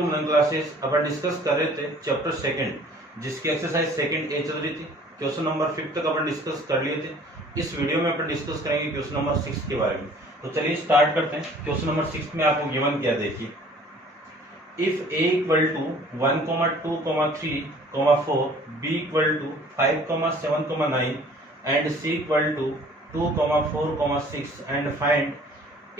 To online classes अपन discuss कर रहे थे चैप्टर सेकंड, जिसकी एक्सरसाइज सेकंड ए चल रही थी। क्वेश्चन नंबर 5 तक अपन डिस्कस कर लिए थे। इस वीडियो में अपन डिस्कस करेंगे क्वेश्चन नंबर 6 के बारे में। तो चलिए स्टार्ट करते हैं। क्वेश्चन नंबर 6 में आपको गिवन क्या, देखिए, if a equal to 1, 2, 3, 4, b equal to 5, 7, 9 and c equal to 2, 4, 6 and find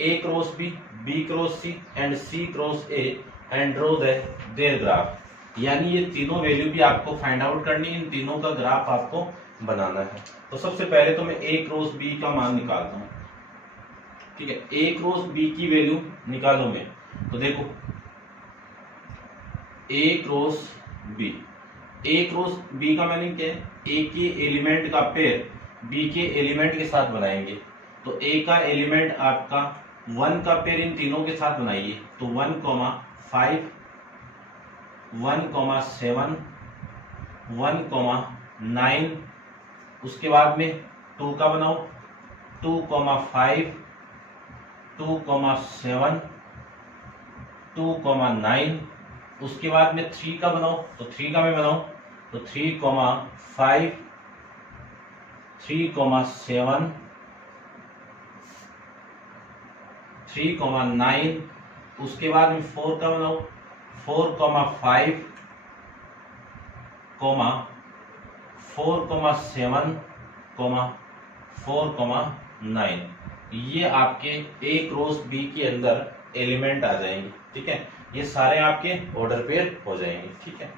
a cross b, b cross c and c cross a and draw their graph. यानी ये तीनों value भी आपको find out करनी है, इन तीनों का ग्राफ आपको बनाना है। तो सबसे पहले तो मैं a क्रॉस b का मान निकालता हूँ। ठीक है, a क्रॉस b की वैल्यू निकालो मैं। तो देखो a cross b, a cross b का मीनिंग क्या है? a के एलिमेंट का पेयर b के एलिमेंट के साथ बनाएंगे। तो a का एलिमेंट आपका 1 का पेयर इन तीनों के साथ बनाइए। तो 1, 5, 1, 7, 1, 9, उसके बाद में 2 का बनाओ, 2, 5, 2, 7, 2, 9, उसके बाद में 3 का बनाओ। तो 3 का मैं बनाऊं तो 3, 5, 3, 7, 3, 9, उसके बाद में 4 का बनाओ, 4, 5, 4, 7, 4, 9। ये आपके a क्रॉस b के अंदर एलिमेंट आ जाएंगे। ठीक है, ये सारे आपके ऑर्डर पेयर हो जाएंगे। ठीक है,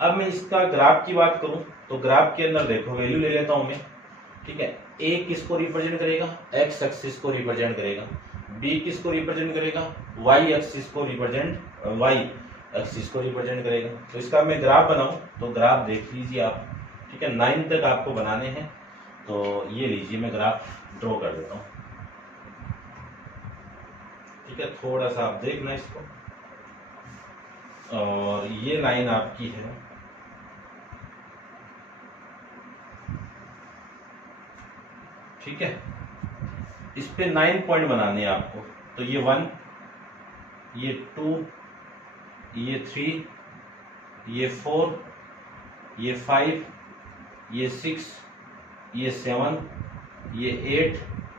अब मैं इसका ग्राफ की बात करूं तो ग्राफ के अंदर देखो वैल्यू ले लेता हूं मैं। ठीक है, a किसको रिप्रेजेंट करेगा? x एक्सिस को रिप्रेजेंट करेगा। b किसको रिप्रेजेंट करेगा? y एक्सिस को रिप्रेजेंट करेगा। तो इसका मैं ग्राफ बनाऊं तो ग्राफ देख लीजिए आप। ठीक है, 9 तक आपको बनाने हैं। तो ये लीजिए, मैं ग्राफ ड्रॉ कर देता हूं। ठीक है, थोड़ा सा आप देखना इसको। और ये लाइन आपकी है, ठीक है, इस पे 9 पॉइंट बनाने हैं आपको। तो ये 1, ये 2, ये 3, ये 4, ये 5, ये 6, ये 7, ये 8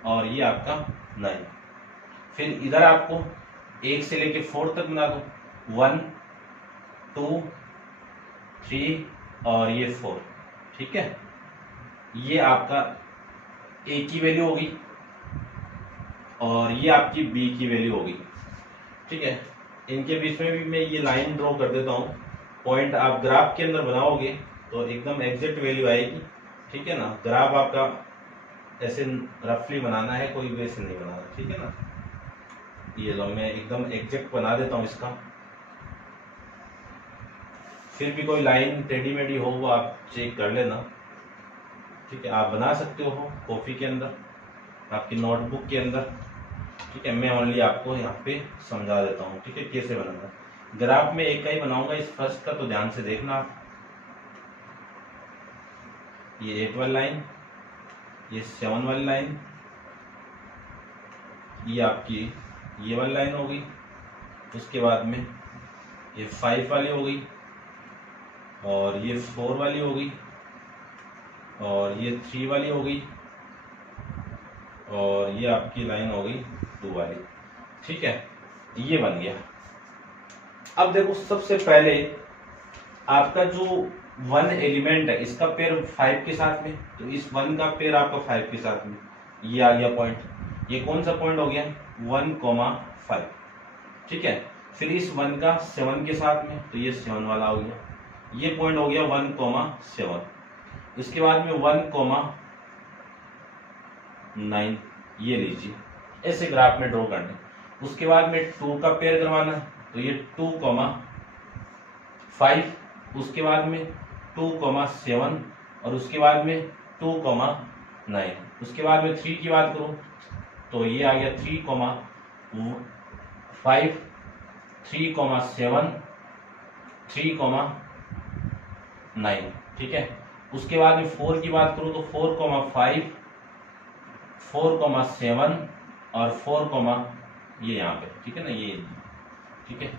और ये आपका 9। फिर इधर आपको 1 से लेके 4 तक बना दो, 1, 2, 3 और ये 4। ठीक है, ये आपका a की वैल्यू होगी और ये आपकी b की वैल्यू होगी। ठीक है, इनके बीच में भी मैं ये लाइन ड्रॉ कर देता हूँ। पॉइंट आप ग्राफ के अंदर बनाओगे तो एकदम एग्जैक्ट वैल्यू आएगी। ठीक है ना, ग्राफ आपका ऐसे रफली बनाना है, कोई वैसे नहीं बनाना। ठीक है ना, ये लो मैं एकदम एग्जैक्ट बना देता हूँ इसका। फिर भी कोई लाइन टेढ़ी मेढ़ी हो वो आप चेक कर लेना। ठीक है, आप बना सकते हो कॉपी के अंदर, आपकी नोटबुक के अंदर। ठीक है, मैं ओनली आपको यहाँ पे समझा देता हूँ। ठीक है, कैसे बनाना। ग्राफ में एक का ही बनाऊंगा, इस फर्स्ट का तो ध्यान से देखना आप। ये 8 वाली लाइन, ये 7 वाली लाइन, ये आपकी ये वाली लाइन हो गई। उसके बाद में ये 5 वाली हो गई और ये 4 वाली हो गई और ये 3 वाली हो गई और ये आपकी लाइन हो गई 2 वाली। ठीक है, ये बन गया। अब देखो, सबसे पहले आपका जो 1 एलिमेंट है इसका पेयर 5 के साथ में, तो इस 1 का पेयर आपका 5 के साथ में, ये आ गया पॉइंट। ये कौन सा पॉइंट हो गया? 1, 5। ठीक है, फिर इस 1 का 7 के साथ में, तो ये 7 वाला हो गया। ये पॉइंट हो गया 1, 7। इसके बाद में 1, 9, ये लीजिए, ऐसे ग्राफ में ड्रॉ करना। उसके बाद में 2 का पेयर करवाना है, तो ये 2, 5, उसके बाद में 2, 7 और उसके बाद में 2, 9। उसके बाद में 3 की बात करूं तो ये आ गया 3, 5, 3, 7, 3, 9। ठीक है, उसके बाद में 4 की बात करूं तो 4, 5, 4, 7 और 4, ये यहाँ पे। ठीक है ना, ये। ठीक है,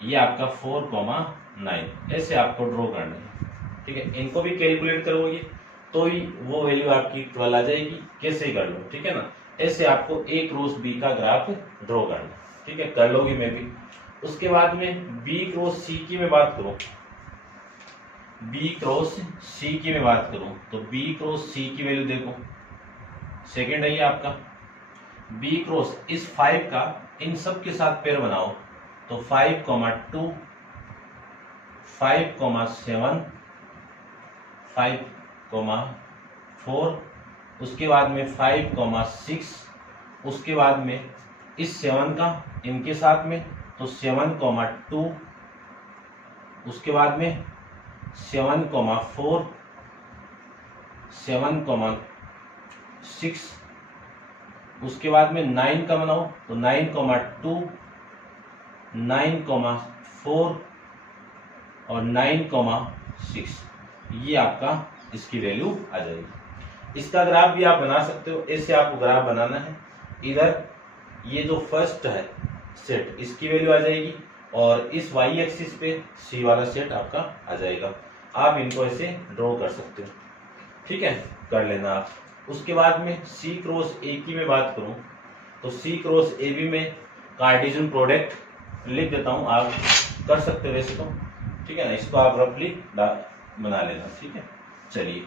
ये आपका 4,9 ऐसे आपको ड्रॉ करना है। ठीक है, इनको भी कैलकुलेट करोगे तो ही वो वैल्यू आपकी 12 आ जाएगी, कैसे कर लो। ठीक है ना, ऐसे आपको ए क्रॉस बी का ग्राफ ड्रॉ करना। ठीक है, कर लोगे मैं भी। उसके बाद में बी क्रॉस सी की मैं बात करूं, बी क्रॉस सी की मैं बात करूं तो बी क्रॉस सी की वैल्यू देखो, सेकेंड है ये आपका बी क्रॉस इस 5 का इन सब के साथ पेयर बनाओ तो 5,2 5,7 5,4 उसके बाद में 5,6 उसके बाद में इस 7 का इनके साथ में तो 7,2 उसके बाद में 7,4 7,6 उसके बाद में 9 का बनाओ तो 9,2 9,4 और 9,6 ये आपका इसकी वैल्यू आ जाएगी। इसका ग्राफ भी आप बना सकते हो, ऐसे आपको ग्राफ बनाना है। इधर ये जो फर्स्ट है सेट इसकी वैल्यू आ जाएगी और इस वाई एक्सिस पे सी वाला सेट आपका आ जाएगा। आप इनको ऐसे ड्रॉ कर सकते हो। ठीक है, कर लेना आप। उसके बाद में सी क्रॉस ए की मैं बात करूं तो सी क्रॉस ए बी में कार्टेशियन प्रोडक्ट लिख देता हूं, आप कर सकते हो वैसे तो। ठीक है ना, इसको आप रफली बना लेना। ठीक है, चलिए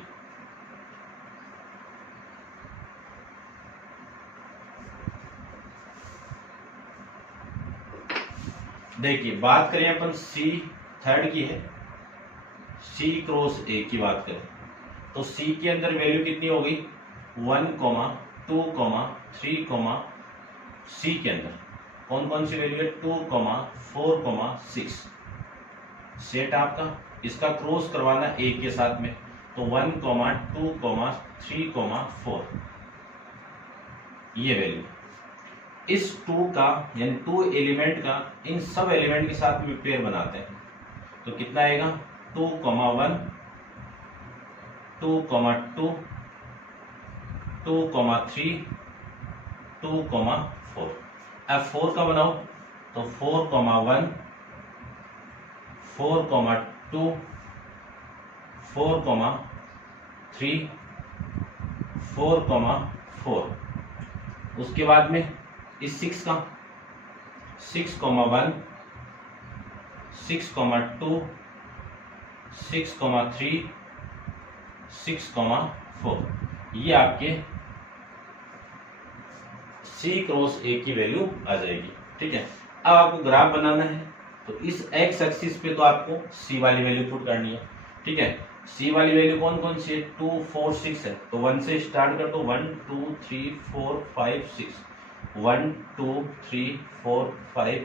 देखिए, बात करें अपन सी थर्ड की है, सी क्रॉस ए की बात करें तो सी के अंदर वैल्यू कितनी हो गई 1, 2, 3, सी के अंदर कौन कौन सी वैल्यू है 2, 4, 6 सेट आपका। इसका क्रॉस करवाना ए के साथ में तो 1, 2, 3, 4 ये वैल्यू। इस 2 का यानी 2 एलिमेंट का इन सब एलिमेंट के साथ में पेयर बनाते हैं तो कितना आएगा 2, 1, 2, 2, 2, 3, 2, 4। अब 4 का बनाओ तो 4, 1, 4, 2, 4, 3, 4, 4। उसके बाद में इस 6 का 6, 1, 6, 2, 6, 3, 6, 4 ये आपके सी क्रॉस ए की वैल्यू आ जाएगी। ठीक है, अब आपको ग्राफ बनाना है तो इस एक्स एक्सिस पे तो आपको सी वाली वैल्यू पुट करनी है। ठीक है, सी वाली वैल्यू कौन कौन सी है 2, 4, 6 है तो 1 से स्टार्ट कर तो 1, 2, 3, 4, 5, 6 1, 2, 3, 4, 5,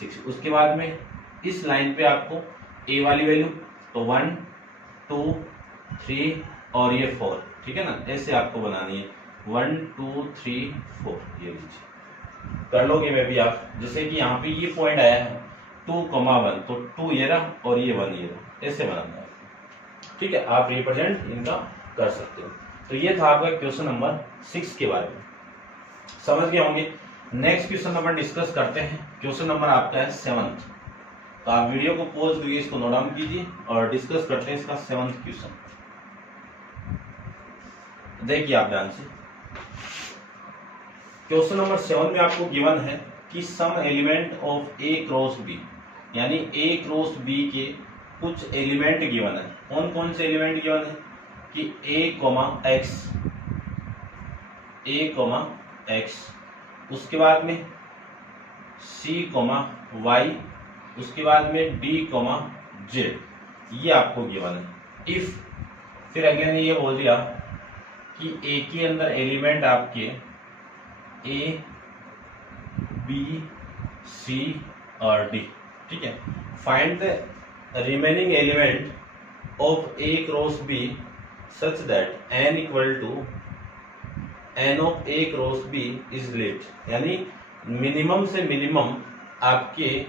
6। उसके बाद में इस लाइन पे आपको ए वाली वैल्यू तो 1, 2, 3 और ये 4। ठीक है ना, ऐसे आपको बनानी है 1, 2, 3, 4 ये लीजिए, कर लोगे मैं भी आप। जैसे कि यहाँ पे ये पॉइंट आया है 2, 1 तो 2 ये रहा और ये 1 ये रहा, ऐसे बनाना है। ठीक है, आप रिप्रेजेंट इनका कर सकते हो। तो ये था आपका क्वेश्चन नंबर 6 के बारे में, समझ गए होंगे। नेक्स्ट क्वेश्चन नंबर डिस्कस करते हैं। क्वेश्चन नंबर आपका है 7th। तो आप वीडियो को पॉज करके इसको नोट डाउन कीजिए और डिस्कस करते हैं इसका 7th क्वेश्चन। देखिए आप ध्यान से, क्वेश्चन नंबर 7 में आपको गिवन है कि some element of A cross B, यानी ए क्रॉस बी के कुछ एलिमेंट गिवन है। कौन कौन से एलिमेंट गिवन है कि ए, एक्स, उसके बाद में सी, वाई, उसके बाद में डी, जेड, ये आपको गिवन है। इफ फिर अगले ने ये बोल दिया कि ए के अंदर एलिमेंट आपके ए, बी, सी और डी। ठीक है, find the remaining element of A cross B such that n equal to n of A cross B is left, यानी मिनिमम से मिनिमम आपके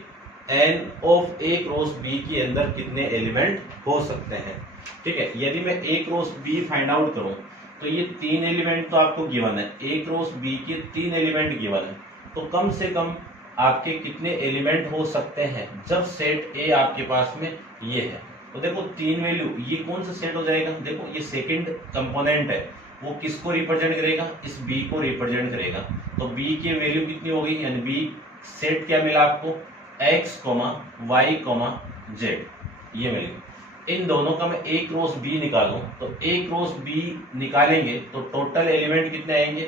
n of A cross B के अंदर कितने एलिमेंट हो सकते हैं। ठीक है, यदि मैं ए क्रॉस बी फाइंड आउट करूं तो ये 3 एलिमेंट तो आपको गिवन है, ए क्रॉस बी के 3 एलिमेंट गिवन है, तो कम से कम आपके कितने एलिमेंट हो सकते हैं जब सेट ए आपके पास में ये है। तो देखो 3 वैल्यू, ये कौन सा सेट हो जाएगा, देखो ये सेकंड कंपोनेंट है, वो किसको रिप्रेजेंट करेगा, इस बी को रिप्रेजेंट करेगा। तो बी की वैल्यू कितनी होगी, यानी बी सेट क्या मिला आपको, x, y, z, ये मिल गया। इन दोनों का मैं ए क्रॉस बी निकालूं तो ए क्रॉस बी निकालेंगे तो टोटल एलिमेंट कितने आएंगे,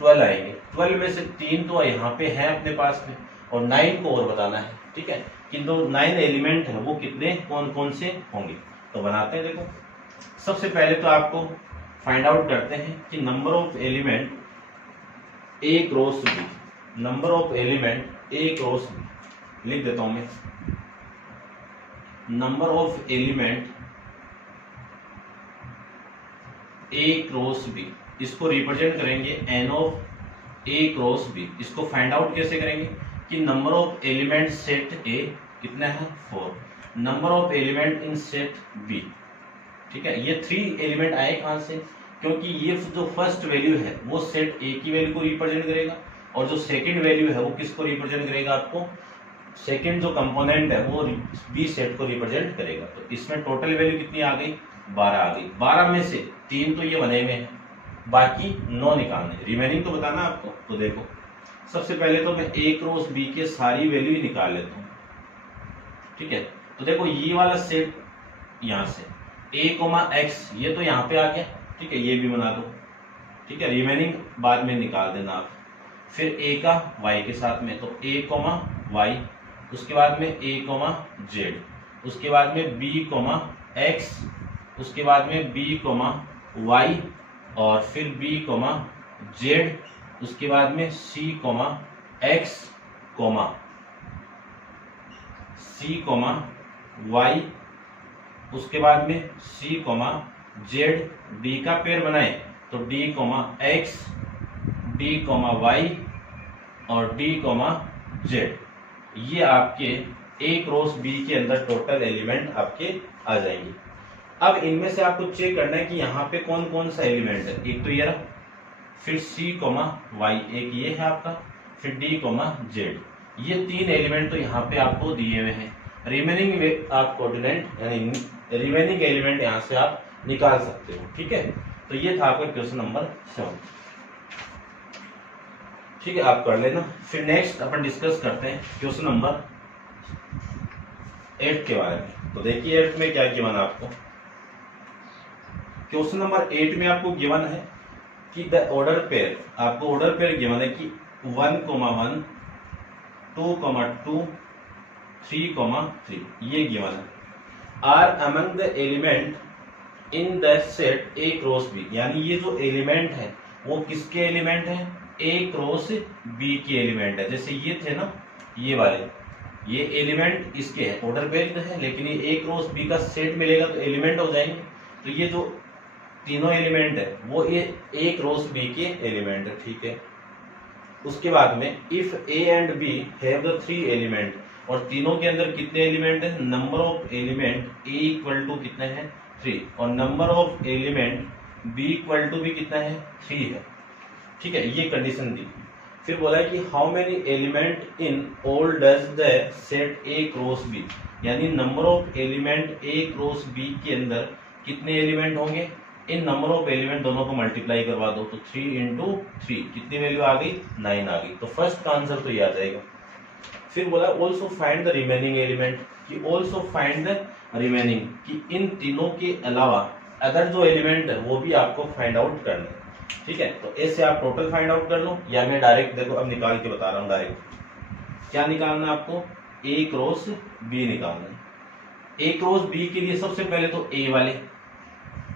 12 आएंगे। 12 में से 3 तो यहाँ पे है अपने पास में और 9 को और बताना है, ठीक है, कि जो 9 एलिमेंट है वो कितने कौन कौन से होंगे। तो बनाते हैं। देखो सबसे पहले तो आपको फाइंड आउट करते हैं कि number of element A cross B, number of element A cross B लिख देता हूं मैं, number of element A cross B, इसको रिप्रेजेंट करेंगे n of A cross B. इसको फाइंड आउट कैसे करेंगे कि number of element set A कितना है 4, number of element in set B, ठीक है। ये 3 एलिमेंट आए कहां से, क्योंकि ये जो फर्स्ट वैल्यू है वो सेट ए की वैल्यू को रिप्रेजेंट करेगा और जो सेकंड वैल्यू है वो किसको रिप्रेजेंट करेगा, आपको सेकंड जो कंपोनेंट है वो बी सेट को रिप्रेजेंट करेगा। तो इसमें टोटल वैल्यू कितनी आ गई, 12 आ गई। 12 में से 3 तो ये बने हुए हैं, बाकी 9 निकालने, रिमेनिंग तो बताना आपको। तो देखो सबसे पहले तो मैं ए क्रॉस बी के सारी वैल्यू ही निकाल लेता हूँ, ठीक है। तो देखो ये वाला सेट यहाँ से a, x ये तो यहाँ पे आ गया, ठीक है, ये भी बना दो, ठीक है, रिमेनिंग बाद में निकाल देना आप। फिर a का y के साथ में, तो a, y, उसके बाद में a, z, उसके बाद में b, x, उसके बाद में b, y, और फिर b, z, उसके बाद में c, x, c, y, उसके बाद में c, z, d का पेयर बनाए तो d, x, d, y और d, z, ये आपके a क्रॉस b के अंदर टोटल एलिमेंट आपके आ जाएंगे। अब इनमें से आपको चेक करना है कि यहाँ पे कौन कौन सा एलिमेंट है। एक तो ये रहा, फिर c, y, एक ये है आपका, फिर d, z, ये 3 एलिमेंट तो यहाँ पे आपको दिए हुए हैं। रिमेनिंग आप कोऑर्डिनेट यानी रिमेनिंग एलिमेंट यहाँ से आप निकाल सकते हो, ठीक है। तो ये था आपका क्वेश्चन नंबर 7, ठीक है, आप कर लेना। फिर नेक्स्ट अपन डिस्कस करते हैं क्वेश्चन नंबर 8 के बारे में। तो देखिए 8 में क्या गिवन है आपको। क्वेश्चन नंबर 8 में आपको गिवन है कि द ऑर्डर पेयर, आपको ऑर्डर पेयर गिवन है कि 1, 1, 2, 2, 3, 3, ये गिवन है। Are among the element in the set A cross B, यानी ये जो एलिमेंट है वो किसके एलिमेंट है, ए क्रॉस बी के एलिमेंट है। जैसे ये थे ना ये वाले, ये एलिमेंट इसके है, ऑर्डर पेयर है, लेकिन ये ए क्रॉस बी का सेट मिलेगा तो एलिमेंट हो जाएंगे। तो ये जो तीनों एलिमेंट है वो ये ए क्रॉस बी के एलिमेंट है, ठीक है। उसके बाद में if A and B have the 3 element, और तीनों के अंदर कितने एलिमेंट है, number of element A equal to कितने हैं 3, और number of element B equal to भी कितना है 3 है, ठीक है, ये कंडीशन दी। फिर बोला है कि how many element in all does the set A cross B, यानी number of element A cross B के अंदर कितने एलिमेंट होंगे, इन नंबर ऑफ एलिमेंट दोनों को मल्टीप्लाई करवा दो तो 3 × 3 कितनी वैल्यू आ गई, 9 आ गई। तो फर्स्ट का आंसर तो ये आ जाएगा। फिर बोला also find the remaining element, कि ऑल्सो फाइंड द रिमेनिंग, कि इन तीनों के अलावा अदर जो एलिमेंट है वो भी आपको फाइंड आउट करना है, ठीक है। तो ऐसे आप टोटल फाइंड आउट कर लो, या मैं डायरेक्ट देखो अब निकाल के बता रहा हूँ। डायरेक्ट क्या निकालना है आपको, ए क्रॉस बी निकालना है। ए क्रॉस बी के लिए सबसे पहले तो ए वाले,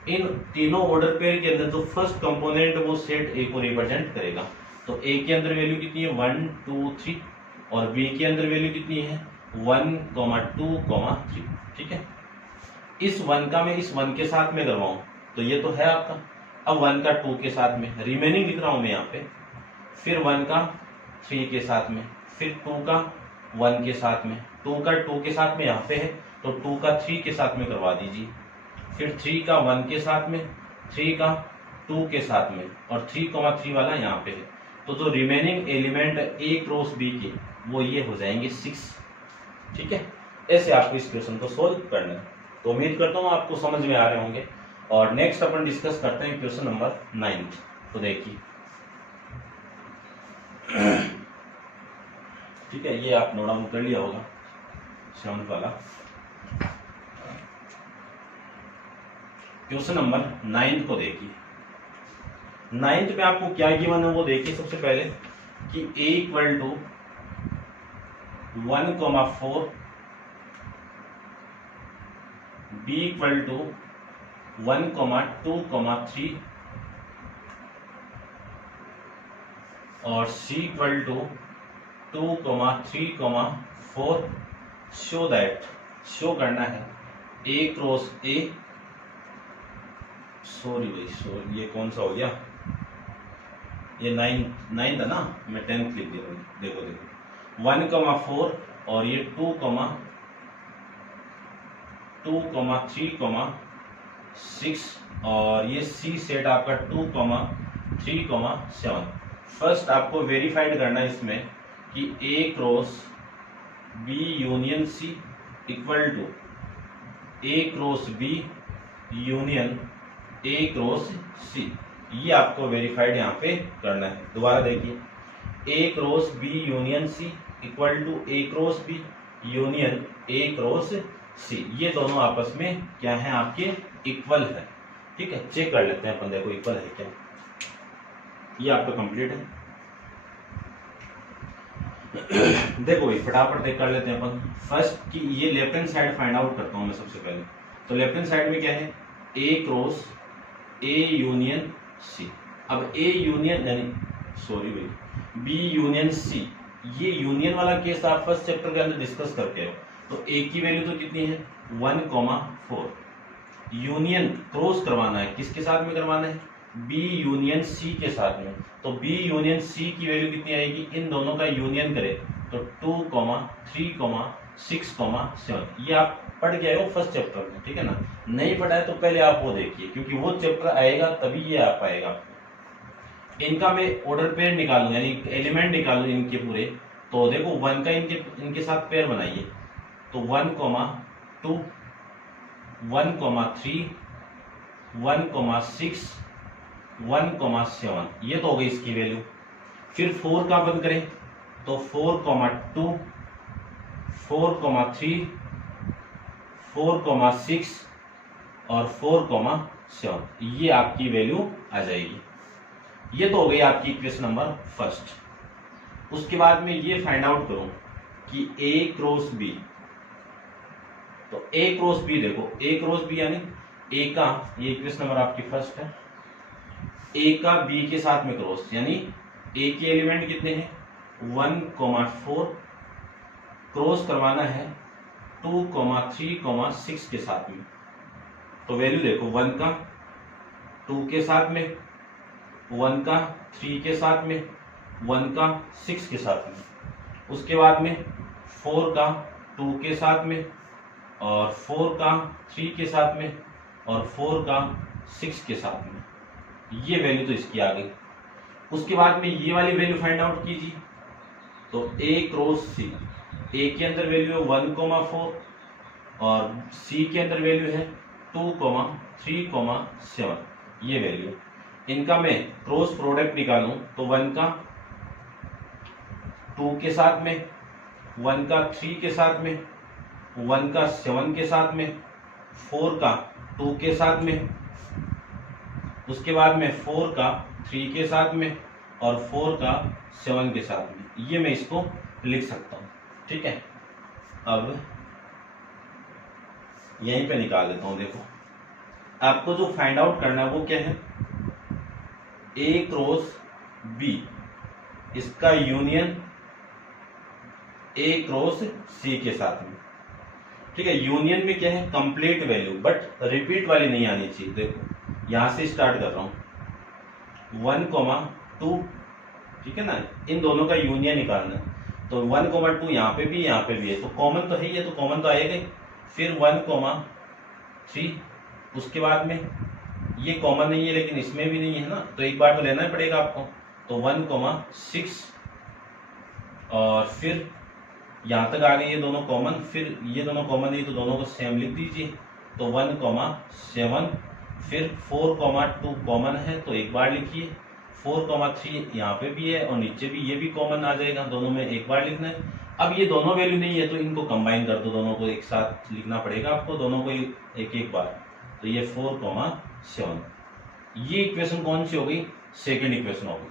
इन तीनों ऑर्डर पेयर के अंदर जो फर्स्ट कंपोनेंट वो सेट ए को रिप्रेजेंट करेगा। तो ए के अंदर वैल्यू कितनी है 1, 2, 3, और बी के अंदर वैल्यू कितनी है 1, 2, 3, ठीक है। इस 1 का मैं इस 1 के साथ में करवाऊं तो ये तो है आपका, अब 1 का 2 के साथ में, रिमेनिंग लिख रहा हूं मैं यहाँ पे, फिर 1 का 3 के साथ में, फिर 2 का 1 के साथ में, 2 का 2 के साथ में यहाँ पे है तो 2 का 3 के साथ में करवा दीजिए, फिर 3 का 1 के साथ में, 3 का 2 के साथ में, और 3, 3 वाला यहाँ पे है। तो जो remaining element A cross B के वो ये हो जाएंगे 6। ठीक है, ऐसे आपको इस क्वेश्चन को सोल्व करना है। तो उम्मीद करता हूँ आपको समझ में आ रहे होंगे। और नेक्स्ट अपन डिस्कस करते हैं क्वेश्चन नंबर 9। तो देखिए, ठीक है, ये आप नोट डाउन कर लिया होगा 7 वाला। क्वेश्चन नंबर 9 को देखिए। 9 में आपको क्या गिवन है वो देखिए। सबसे पहले कि a equal to 1,4, b equal to 1,2,3 और c equal to 2,3,4 show that, show करना है a क्रॉस a, सॉरी भाई सॉरी ये कौन सा हो गया, ये 9 था ना, मैं 10th लिख दिया। देखो देखो 1,4 और ये 2,3,6 और ये C सेट आपका 2,3,7। फर्स्ट आपको वेरीफाइड करना है इसमें कि A cross B union C equal to A cross B union A cross C। ये आपको वेरीफाइड यहाँ पे करना है। दोबारा देखिए, A cross B union C equal to A cross B union A cross C। ये दोनों आपस में क्या है, आपके इक्वल है। ठीक है, चेक कर लेते हैं अपन, देखो इक्वल है क्या। ये आपका कंप्लीट है। देखो भाई फटाफट देख कर लेते हैं अपन। फर्स्ट कि ये left hand side find out करता हूं मैं सबसे पहले। तो लेफ्ट हैंड साइड में क्या है, A cross A union C। अब A यूनियन यानी सॉरी भाई B यूनियन C, ये यूनियन वाला केस आप फर्स्ट चैप्टर के अंदर डिस्कस करते हो। तो A की वैल्यू तो कितनी है 1,4। यूनियन क्रॉस करवाना है, किसके साथ में करवाना है, B यूनियन C के साथ में। तो B यूनियन C की वैल्यू कितनी आएगी, इन दोनों का यूनियन करें तो 2,3,6,7। ये आप पढ़ के आए हो फर्स्ट चैप्टर में, ठीक है ना। नहीं पढ़ा है तो पहले आप वो देखिए, क्योंकि वो चैप्टर आएगा तभी ये आ पाएगा आपको। इनका मैं ऑर्डर पेयर निकालूं, यानी एलिमेंट निकालूं इनके पूरे। तो देखो 1 का इनके साथ पेयर बनाइए। तो 1,2, 1,3, 1,6, 1,7, ये तो हो गई इसकी वैल्यू। फिर 4 का बंद करें तो 4,2, 4,3, 4,6 और 4,7, ये आपकी वैल्यू आ जाएगी। ये तो हो गई आपकी इक्वेशन नंबर फर्स्ट। उसके बाद में ये फाइंड आउट करूं कि A क्रॉस B। तो A क्रॉस B देखो, A क्रॉस B यानी A का, ये इक्वेशन नंबर आपकी फर्स्ट है, A का B के साथ में क्रॉस, यानी A के एलिमेंट कितने हैं 1,4, क्रॉस करवाना है 2,3,6 के साथ में। तो वैल्यू देखो 1 का 2 के साथ में, 1 का 3 के साथ में, 1 का 6 के साथ में। उसके बाद में 4 का 2 के साथ में और 4 का 3 के साथ में और 4 का 6 के साथ में। ये वैल्यू तो इसकी आ गई। उसके बाद में ये वाली वैल्यू फाइंड आउट कीजिए। तो A क्रॉस C, A के अंदर वैल्यू है 1,4 और C के अंदर वैल्यू है 2,3,7, ये वैल्यू। इनका मैं क्रॉस प्रोडक्ट निकालूं तो 1 का 2 के साथ में, 1 का 3 के साथ में, 1 का 7 के साथ में, 4 का 2 के साथ में, उसके बाद में 4 का 3 के साथ में और 4 का 7 के साथ में। ये मैं इसको लिख सकता हूं, ठीक है। अब यहीं पे निकाल देता हूं। देखो आपको जो फाइंड आउट करना है वो क्या है, A क्रॉस B, इसका यूनियन A क्रॉस C के साथ में, ठीक है। यूनियन में क्या है, कंप्लीट वैल्यू, बट रिपीट वाली नहीं आनी चाहिए। देखो यहां से स्टार्ट कर रहा हूं 1,2, ठीक है ना, इन दोनों का यूनियन निकालना है। तो 1,2 यहाँ पे भी है, तो कॉमन तो है ही है, तो कॉमन तो आएगा ही। फिर 1,3, उसके बाद में ये कॉमन नहीं है लेकिन इसमें भी नहीं है ना, तो एक बार तो लेना ही पड़ेगा आपको। तो 1,6 और फिर यहाँ तक आ गई ये दोनों कॉमन, फिर ये दोनों कॉमन है तो दोनों को सेम लिख दीजिए, तो 1,7, फिर 4,2 कॉमन है तो एक बार लिखिए, 4,3 यहाँ पे भी है और नीचे भी, ये भी कॉमन आ जाएगा, दोनों में एक बार लिखना है। अब ये दोनों वैल्यू नहीं है तो इनको कंबाइन कर दो, दोनों को एक साथ लिखना पड़ेगा आपको, दोनों को एक एक बार, तो ये 4,7। ये इक्वेशन कौन सी हो गई? सेकेंड इक्वेशन हो गई।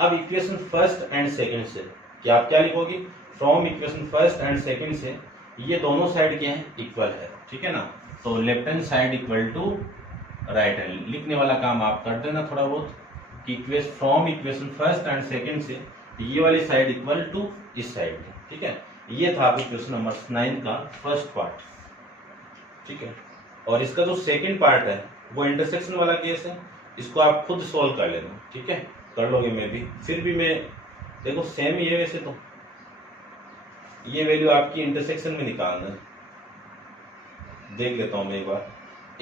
अब इक्वेशन फर्स्ट एंड सेकेंड से क्या आप क्या लिखोगे? From equation first and second से ये दोनों साइड क्या है? इक्वल है, ठीक है ना। तो left hand side equal to right hand, लिखने वाला काम आप कर देना थोड़ा बहुत कि from equation first and second से ये वाली साइड इक्वल टू इस साइड, ठीक है। ये था आपकी क्वेश्चन नंबर 9 का फर्स्ट पार्ट, ठीक है। और इसका जो सेकेंड पार्ट है वो इंटरसेक्शन वाला केस है, इसको आप खुद सोल्व कर लेना, ठीक है, कर लोगे। मैं भी फिर भी मैं देखो सेम ही है वैसे तो, ये वैल्यू आपकी इंटरसेक्शन में निकालना है, देख लेता हूं मैं एक बार।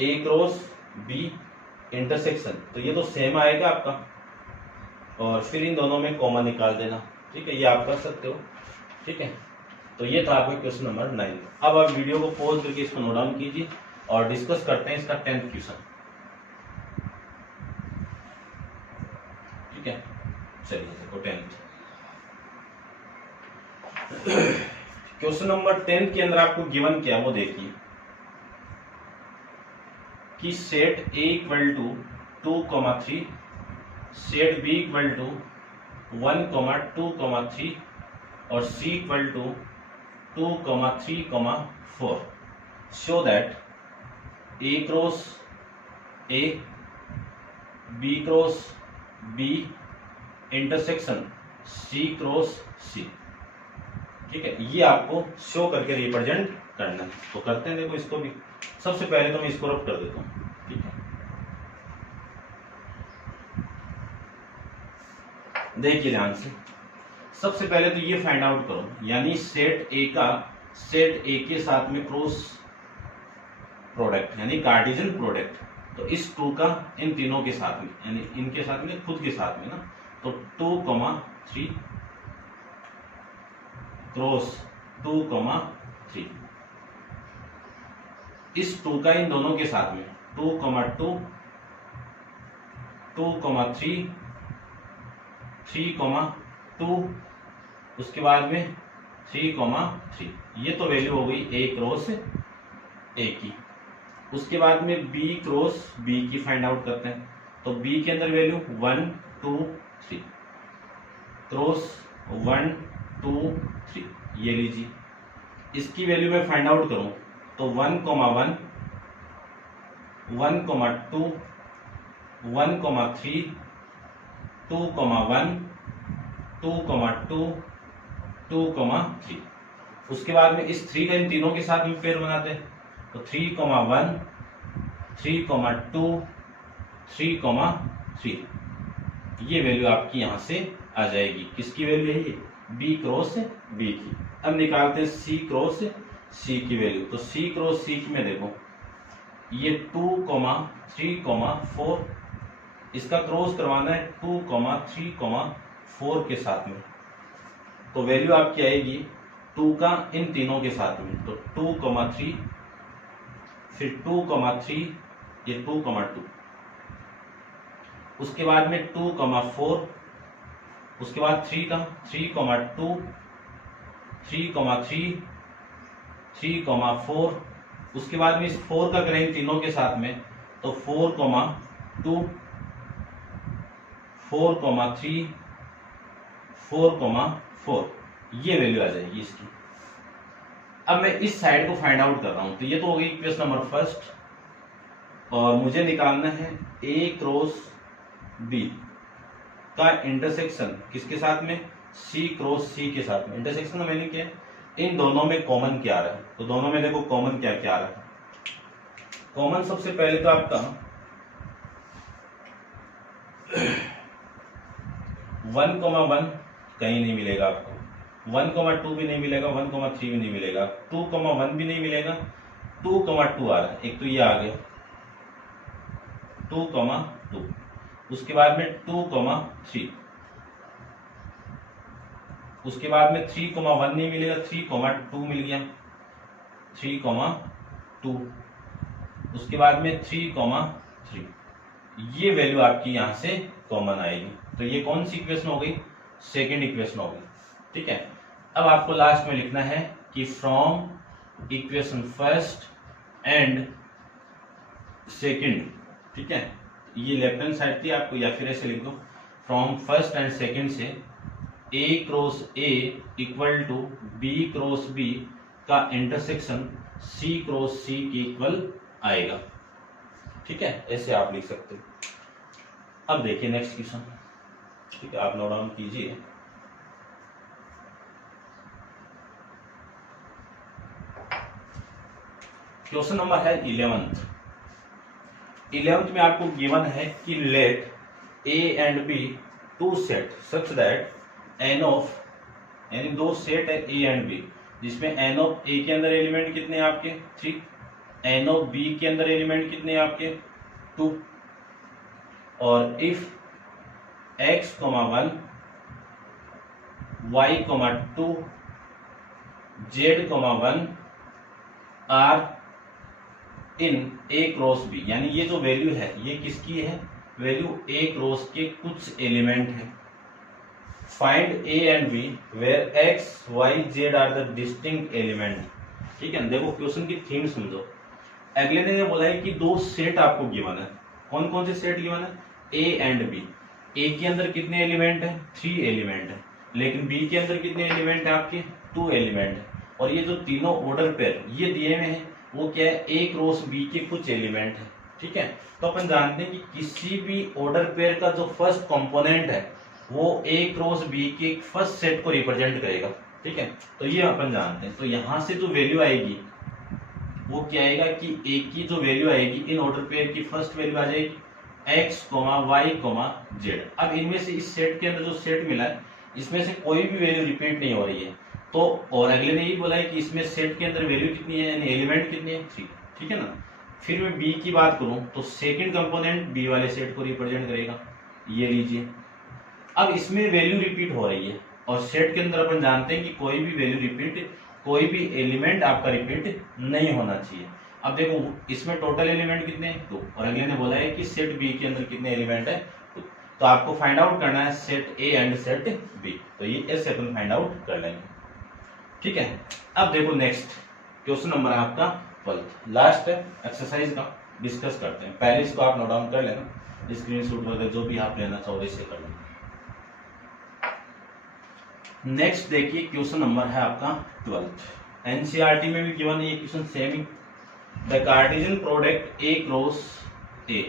ए क्रॉस बी इंटरसेक्शन, तो ये तो सेम आएगा आपका, और फिर इन दोनों में कॉमन निकाल देना, ठीक है, ये आप कर सकते हो, ठीक है। तो ये था आपका क्वेश्चन नंबर 9। अब आप वीडियो को पॉज करके इसको नोट डाउन कीजिए और डिस्कस करते हैं इसका 10th क्वेश्चन, ठीक है। चलिए देखो 10th क्वेश्चन नंबर 10 के अंदर आपको गिवन क्या वो देखिए कि set A equal to 2,3, set B equal to 1,2,3 और C equal to 2,3,4 show that A cross A B cross B intersection C cross C, ठीक है। ये आपको शो करके रिप्रेजेंट करना है, तो करते हैं। देखो इसको भी सबसे पहले तो मैं इसको रब कर देता हूं, ठीक है। देखिए ध्यान से, सबसे पहले तो ये फाइंड आउट करो, यानी सेट ए का सेट ए के साथ में क्रॉस प्रोडक्ट यानी कार्टेशियन प्रोडक्ट, तो इस 2 का इन तीनों के साथ में यानी इनके साथ में खुद के साथ में ना, तो 2,3 क्रॉस 2,3, इस 2 का इन दोनों के साथ में 2,2 2,3 3,2 उसके बाद में 3,3, ये तो वैल्यू हो गई ए क्रॉस ए की। उसके बाद में बी क्रॉस बी की फाइंड आउट करते हैं, तो बी के अंदर वैल्यू 1 2 3 क्रॉस 1 2 3, ये लीजिए। इसकी वैल्यू मैं फाइंड आउट करूं तो 1,1 1,2 1,3 2,1 2,2 2,3। उसके बाद में इस 3 का इन तीनों के साथ में पेयर बनाते हैं, तो 3,1 3,2 3,3, ये वैल्यू आपकी यहां से आ जाएगी। किसकी वैल्यू है ये? बी क्रॉस बी की। अब निकालते हैं सी क्रॉस सी की वैल्यू, तो सी क्रॉस सी की में देखो ये 2,3,4, इसका क्रॉस करवाना है 2,3,4 के साथ में, तो वैल्यू आपकी आएगी 2 का इन तीनों के साथ में, तो 2,3 फिर 2,3 ये 2,2, उसके बाद में 2,4, उसके बाद 3 का 3,2 3,3 3,4, उसके बाद में इस 4 का करें तीनों के साथ में, तो 4,2 4,3 4,4, ये वैल्यू आ जाएगी इसकी। अब मैं इस साइड को फाइंड आउट कर रहा हूं, तो ये तो हो गई क्वेश्चन नंबर फर्स्ट, और मुझे निकालना है ए क्रॉस बी का इंटरसेक्शन किसके साथ में? सी क्रॉस सी के साथ में। इंटरसेक्शन का मीनिंग क्या है? इन दोनों में कॉमन क्या आ रहा है, तो दोनों में देखो कॉमन क्या क्या आ रहा है। कॉमन सबसे पहले तो आपका 1,1 कहीं नहीं मिलेगा आपको, 1,2 भी नहीं मिलेगा, 1,3 भी नहीं मिलेगा, 2,1 भी नहीं मिलेगा, 2,2 आ रहा है, एक तो ये आ गया 2,2, उसके बाद में 2,3, उसके बाद में 3,1 नहीं मिलेगा, 3,2 मिल गया, 3,2, उसके बाद में 3,3, ये वैल्यू आपकी यहां से कॉमन आएगी। तो ये कौन सी इक्वेशन हो गई? सेकेंड इक्वेशन हो गई। ठीक है, अब आपको लास्ट में लिखना है कि from equation first and second. ठीक है, ये लेफ्ट हैंड साइड थी आपको, या फिर ऐसे लिख दो फ्रॉम फर्स्ट एंड सेकेंड से A cross A equal to B cross B का इंटरसेक्शन C क्रॉस C के इक्वल आएगा। ठीक है, ऐसे आप लिख सकते हो। अब देखिए नेक्स्ट क्वेश्चन। ठीक है, आप नोट डाउन कीजिए। क्वेश्चन नंबर है 11th में आपको गिवन है कि let A and B two set such that n of, यानी दो सेट है A एंड B, जिसमें n ऑफ A के अंदर एलिमेंट कितने हैं आपके 3, n ऑफ B के अंदर एलिमेंट कितने हैं आपके 2, और if x, 1 y, 2 z, 1 are in A cross B, यानी ये जो वैल्यू है ये किसकी है? वैल्यू A क्रॉस के कुछ एलिमेंट है। Find A and B where x, y, z are the distinct element. ठीक है, देखो क्वेश्चन की थीम समझो। अगले ने बोला है कि दो सेट आपको गिवन है। कौन कौन से सेट गिवन है? A and B। A के अंदर कितने एलिमेंट है? 3 एलिमेंट है, लेकिन B के अंदर कितने एलिमेंट है आपके? 2 एलिमेंट है। और ये जो तीनों ऑर्डर पेयर ये दिए हुए हैं वो क्या है? A क्रॉस B के कुछ एलिमेंट है। ठीक है, तो अपन जानते हैं कि किसी भी ऑर्डर पेयर का जो फर्स्ट कंपोनेंट है वो A क्रॉस B के फर्स्ट सेट को रिप्रेजेंट करेगा। ठीक है, तो ये अपन जानते हैं। तो यहां से जो वैल्यू आएगी वो क्या आएगा कि A की जो वैल्यू आएगी इन ऑर्डर पेयर की फर्स्ट वैल्यू आ जाएगी x, y, z। अब इनमें से इस सेट के अंदर जो सेट मिला है इसमें से कोई भी वैल्यू रिपीट नहीं हो रही है। तो और अगले ने ये बोला है कि इसमें सेट के अंदर वैल्यू कितनी है, यानी एलिमेंट कितनी है 3। ठीक है ना। फिर मैं B की बात करूं तो सेकंड कंपोनेंट B वाले सेट को रिप्रेजेंट करेगा, ये लीजिए। अब इसमें वैल्यू रिपीट हो रही है और सेट के अंदर अपन जानते हैं कि कोई भी वैल्यू रिपीट, कोई भी एलिमेंट आपका रिपीट नहीं होना चाहिए। अब देखो इसमें टोटल एलिमेंट कितने हैं? 2, और अगले ने बोला है कि सेट बी के अंदर कितने एलिमेंट है? 2। तो आपको फाइंड आउट करना है set A and set B. तो ये ऐसे अपन फाइंड आउट कर लेंगे। ठीक है, अब देखो नेक्स्ट क्वेश्चन नंबर है आपका 12, लास्ट एक्सरसाइज का डिस्कस करते हैं। पहले इसको आप नोट डाउन कर लेना, स्क्रीन शॉट वगैरह जो भी आप लेना चाहो वैसे कर लेना। नेक्स्ट देखिए क्वेश्चन नंबर है आपका 12। एनसीईआरटी में भी गिवन ये क्वेश्चन सेम ही। The cartesian product A cross A,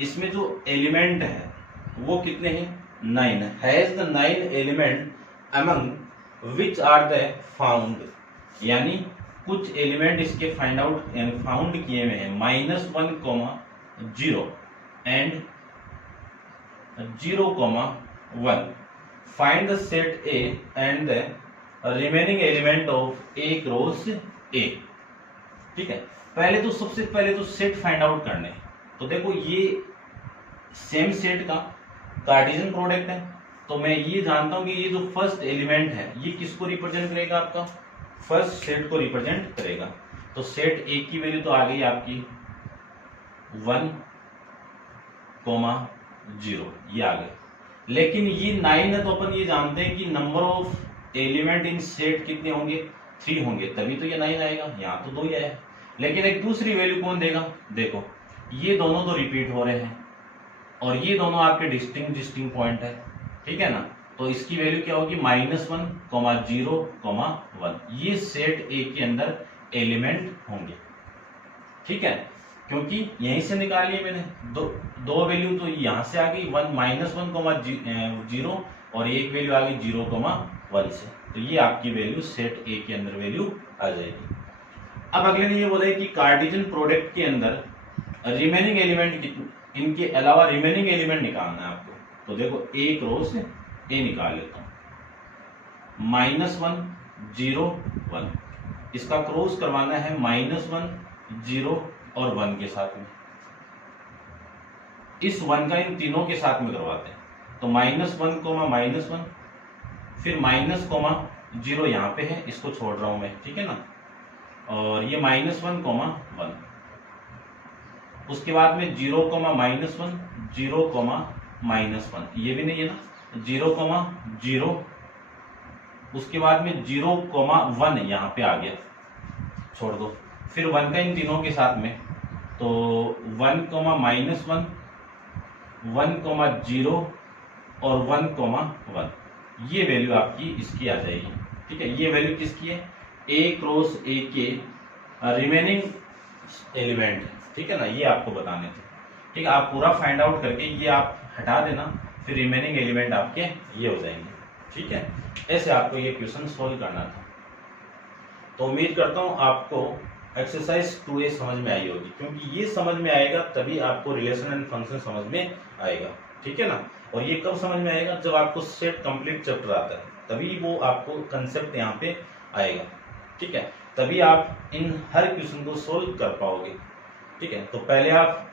इसमें जो एलिमेंट है वो कितने हैं? 9 has the 9 element among which are the found, यानी कुछ एलिमेंट इसके फाइंड आउट यानी फाउंड किए हुए हैं -1, 0 and 0, 1। Find the set A and the remaining element of A cross A। ठीक है, पहले तो सबसे पहले तो सेट फाइंड आउट करने। तो देखो ये सेम सेट का कार्टेशियन प्रोडक्ट है, तो मैं ये जानता हूं कि ये जो फर्स्ट एलिमेंट है ये किसको रिप्रेजेंट करेगा? आपका फर्स्ट सेट को रिप्रेजेंट करेगा। तो सेट A की वैल्यू तो आ गई आपकी 1, 0, ये आ गए। लेकिन ये 9 है तो अपन ये जानते हैं कि number of element in set कितने होंगे? 3 होंगे, तभी तो ये 9 आएगा। यहाँ तो 2 ही आया, लेकिन एक दूसरी वैल्यू कौन देगा? देखो ये दोनों तो रिपीट हो रहे हैं और ये दोनों आपके डिस्टिंक्ट पॉइंट है। ठीक है ना, तो इसकी वैल्यू क्या होगी? -1, 0, 1। ये सेट A के अंदर एलिमेंट होंगे। ठीक है, क्योंकि यहीं से निकालिए मैंने दो वैल्यू, तो यहां से आ गई -1, 0 और एक वैल्यू आ गई 0, 1 से। तो ये आपकी वैल्यू सेट A के अंदर वैल्यू आ जाएगी। अब अगले ने ये बोला है कि कार्टेशियन प्रोडक्ट के अंदर रिमेनिंग एलिमेंट कितने, इनके अलावा रिमेनिंग एलिमेंट निकालना है आपको। तो देखो A क्रॉस A निकाल लेता हूं, -1, 0, 1। इसका क्रॉस करवाना है -1, 0 और 1 के साथ में। इस 1 का इन तीनों के साथ में करवाते हैं। तो -1 कोमा -1, फिर माइनस कोमा 0 यहाँ पे है, इसको छोड़ रहा हूं मैं, ठीक है ना, और ये -1 कोमा 1, उसके बाद में 0 कोमा -1, 0 कोमा -1, ये भी नहीं है ना, 0 कोमा 0, उसके बाद में 0 कोमा 1 यहाँ पे आ गया, छोड़ दो, फिर 1 का इन तीनों के साथ में, तो 1 कोमा -1, 1 कोमा 0 और 1 कोमा 1, ये वैल्यू आपकी इसकी आ जाएगी, ठीक है। ये वैल्यू किसकी है, A क्रॉस A के रिमेनिंग एलिमेंट, ठीक है ना, ये आपको बताने थे, ठीक है। आप पूरा फाइंड आउट करके ये आप हटा देना, फिर रिमेनिंग एलिमेंट आपके ये हो जाएंगे, ठीक है। ऐसे आपको ये क्वेश्चन सोल्व करना था। तो उम्मीद करता हूं आपको एक्सरसाइज 2A समझ में आई होगी, क्योंकि ये समझ में आएगा तभी आपको रिलेशन एंड फंक्शन समझ में आएगा, ठीक है ना। और ये कब समझ में आएगा, जब आपको सेट कंप्लीट चैप्टर आता है, तभी वो आपको कंसेप्ट यहाँ पे आएगा, ठीक है। तभी आप इन हर क्वेश्चन को सोल्व कर पाओगे, ठीक है। तो पहले आप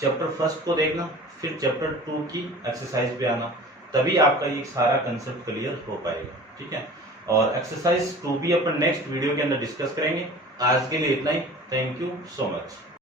चैप्टर फर्स्ट को देखना, फिर चैप्टर 2 की एक्सरसाइज पे आना, तभी आपका ये सारा कंसेप्ट क्लियर हो पाएगा, ठीक है। और एक्सरसाइज 2 भी अपन नेक्स्ट वीडियो के अंदर डिस्कस करेंगे। आज के लिए इतना ही। Thank you so much.